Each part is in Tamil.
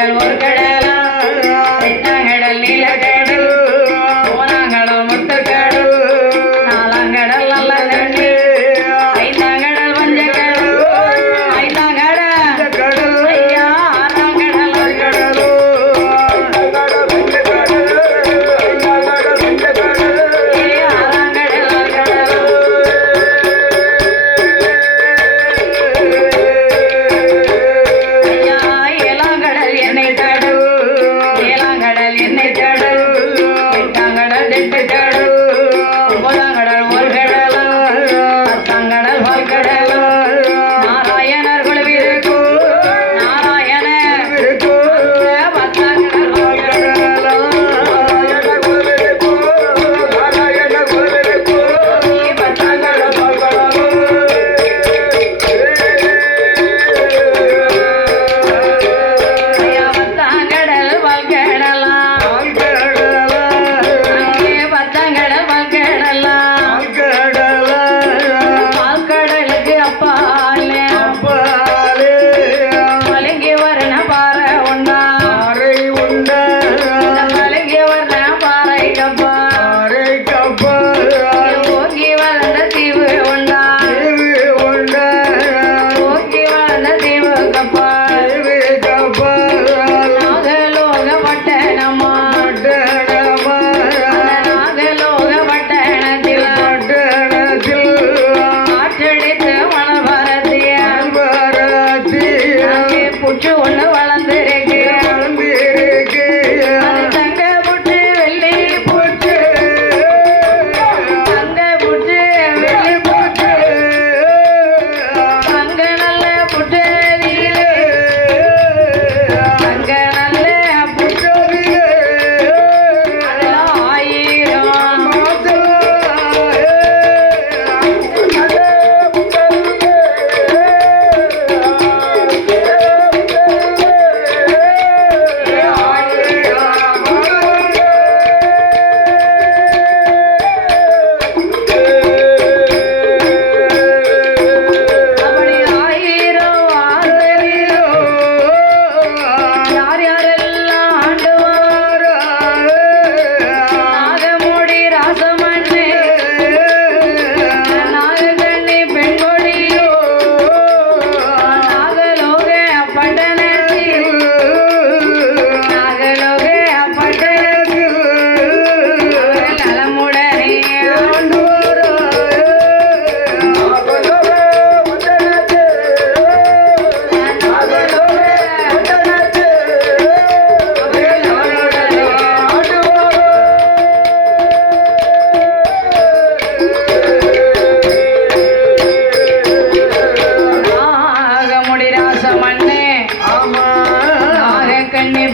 algo orgánico.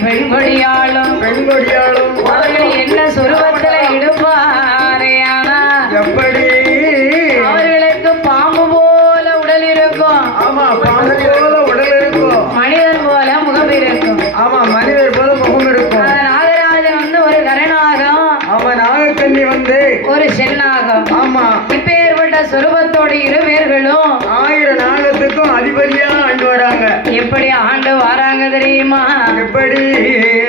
பெண்கொடியாளும் பெண்கொடியாளும் அவர்கள் என்ன சொருபத்தில் இடுப்பாரையானா எப்படி? அவர்களுக்கு பாம்பு போல உடல் இருக்கும். ஆமா பாம்பு போல உடல் இருக்கும். மனிதன் போல முகம் இருக்கும். ஆமா மனிதர் போல முகம் இருக்கும். நாகராஜன் வந்து ஒரு கரணாகம் ஆமா நாகக்கண்ணி வந்து ஒரு சென்னாகம் ஆமா. இப்பேற்பட்ட சொருபத்தோட இருவேர்களும் ஆயிரம் நாகத்துக்கும் அதிபதியா ஆண்டு வராங்க. எப்படி ஆண்டு வராங்க தெரியுமா? पड़ी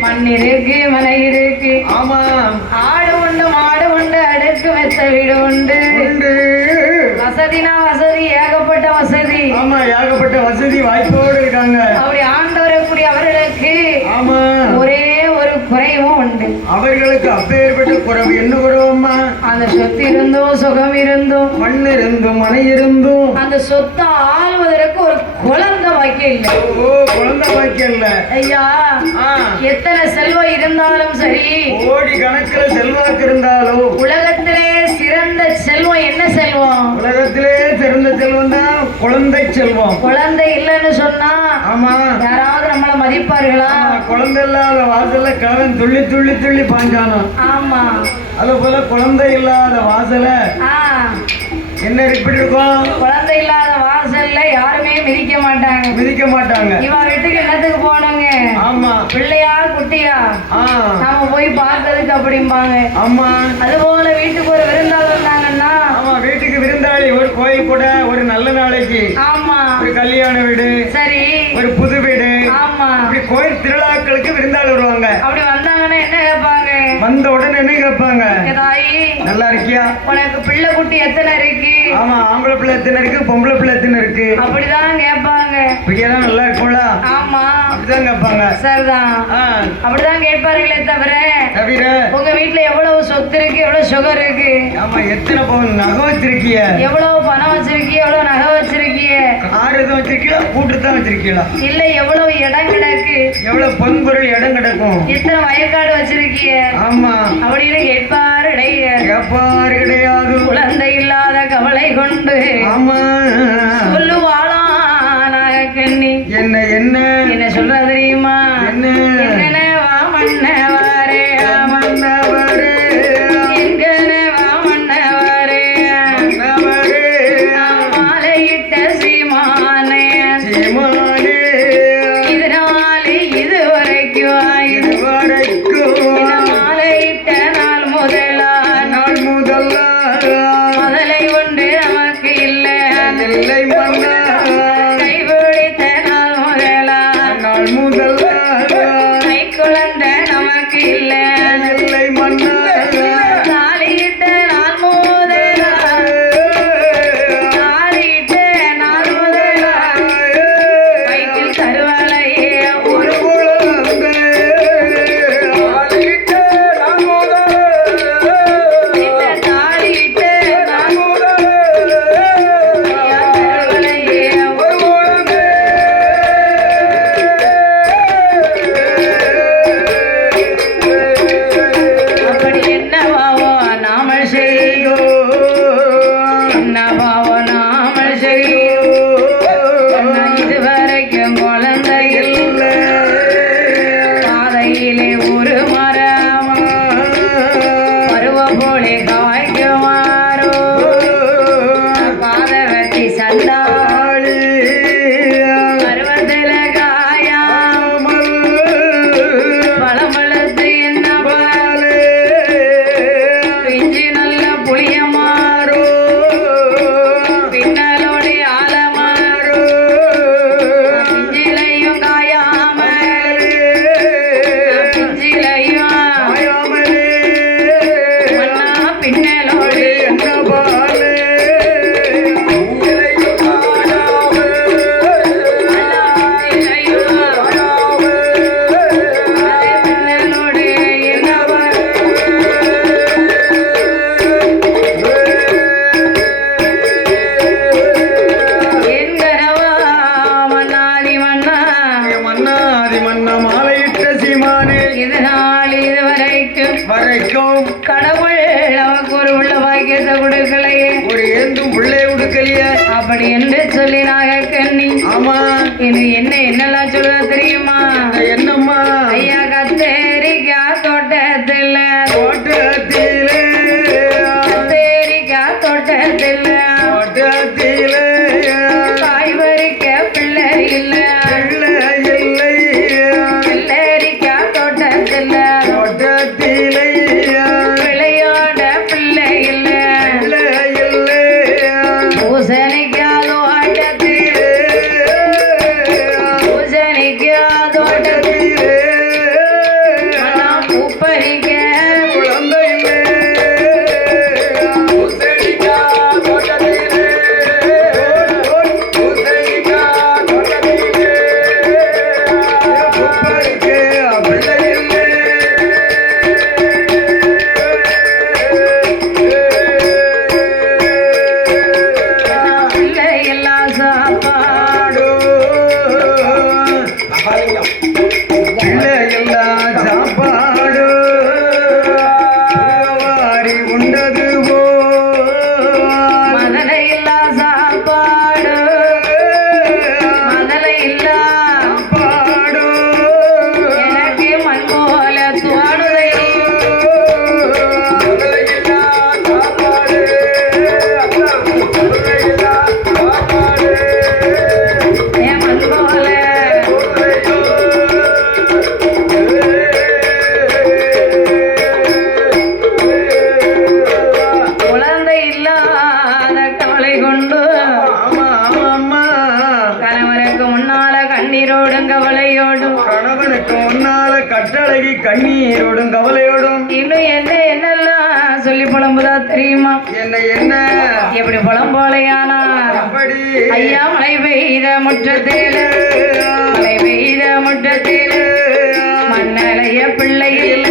மண் இருக்கு. மனை இருக்கு ஆமா. ஆடு உண்டு மாடு உண்டு அடுக்கு மெத்த வீடு உண்டு. வசதினா வசதி ஏகப்பட்ட வசதி. ஆமா ஏகப்பட்ட வசதி வாய்ப்போடு இருக்காங்க. அப்படி வரக்கூடிய அவர்களுக்கு ஆமா. ஒரே ஒரு குறைவும் உண்டு. அவர்களுக்கு அப்பேற்பட்ட குறவு என்ன அந்த சொத்து இருந்தும் சுகம் இருந்தும் மண் இருந்தும் மனை இருந்தும் அந்த சொத்தை ஆள்வதற்கு ஒரு குழந்தை வாக்கியம் இல்லை. ஓ குழந்தை பாக்கியம் இல்ல. ஐயா எத்தனை செல்வம் இருந்தாலும் சரி கோடி கணக்குல செல்வாக்கு இருந்தாலும் உலகத்திலே சிறந்த செல்வம் என்ன செல்வம்? உலகத்திலே சிறந்த செல்வம் தான் குழந்தை செல்வம். குழந்தை இல்லைன்னு சொன்னா ஆமா. யாராவது நம்மள மதிப்பார்களா? குழந்தை இல்லாத வாசல்ல கிழவன் துள்ளி துள்ளி துள்ளி பாஞ்சானோ ஆமா. அது போல குழந்தை இல்லாத வாசல என்ன இப்படி இருக்கும்? குழந்தை இல்லாத வாசல்ல யாருமே மிதிக்க மாட்டாங்க. மிதிக்க மாட்டாங்க. இவன் வீட்டுக்கு என்னத்துக்கு போனோங்க ஆமா. பிள்ளையா குட்டியா? நாம போய் பார்க்கறதுக்கு அப்படிம்பாங்க. ஆமா. அதுபோல வீட்டுக்கு ஒரு விருந்தாள் வந்தாங்கன்னா ஆமா வீட்டுக்கு விருந்தாளி ஒரு கோயில் கூட ஒரு நல்ல நாளைக்கு. ஆமா. ஒரு கல்யாண வீடு. சரி. ஒரு புது வீடு. ஆமா. இப்படி கோயில் திருவிழாக்களுக்கு விருந்தாளி வருவாங்க. அப்படி கேட்பாங்க வந்த உடனே என்ன கேட்பாங்க? "ஏ தாயி நல்லா இருக்கியா? உனக்கு பிள்ளை குட்டி எத்தனை இருக்கு? ஆமா ஆம்பளை பிள்ளை எத்தனை இருக்கு? பொம்பளை பிள்ளை எத்தனை இருக்கு? அப்படிதான் கேட்பாங்க. இப்படியெல்லாம் நல்லா இருக்கும்ல? ஆமா. அப்படிதான் கேட்பாங்க. சரிதான். அப்படிதான் கேட்பார்களே தவிர தவிர? உங்க வீட்டுல எவ்வளவு சொத்து இருக்கு எவ்வளவு சுகர் இருக்கு? ஆமா எத்தனை பவுன் நகை வச்சிருக்கிய? எவ்வளவு பணம் வச்சிருக்கிய எவ்வளவு எதுவும் வச்சிருக்கீங்களா கூட்டு தான் வச்சிருக்கீங்களா இல்ல எவ்வளவு இடம் கிடக்கு? எவ்வளவு பொன்பொருள் இடம் கிடக்கும்? எத்தனை வயக்காடு வச்சிருக்கிய? ஆமா. அப்படின்னு கேட்பாரு இடையர். கேப்பாரு கிடையாது. குழந்தை இல்லாத கவலை கொண்டு ஆமா. சொல்லுவாளா நாகக்கண்ணி என்ன என்ன? என்ன சொல்ற தெரியுமா? குழந்தை நமக்கு இல்லை. பருவ போலே கண்ணீரோடும் கவலையோடும் கணவனுக்கு முன்னால கட்டழகி கண்ணீரோடும் கவலையோடும் இன்னும் என்ன என்னெல்லாம் சொல்லி புலம்புதா தெரியுமா? என்ன என்ன? எப்படி புலம்போலையானார் அப்படி. ஐயா மழை பெய்த முற்றத்தில். மழை பெய்த முற்றத்தில். மண்ணலைய பிள்ளையில்.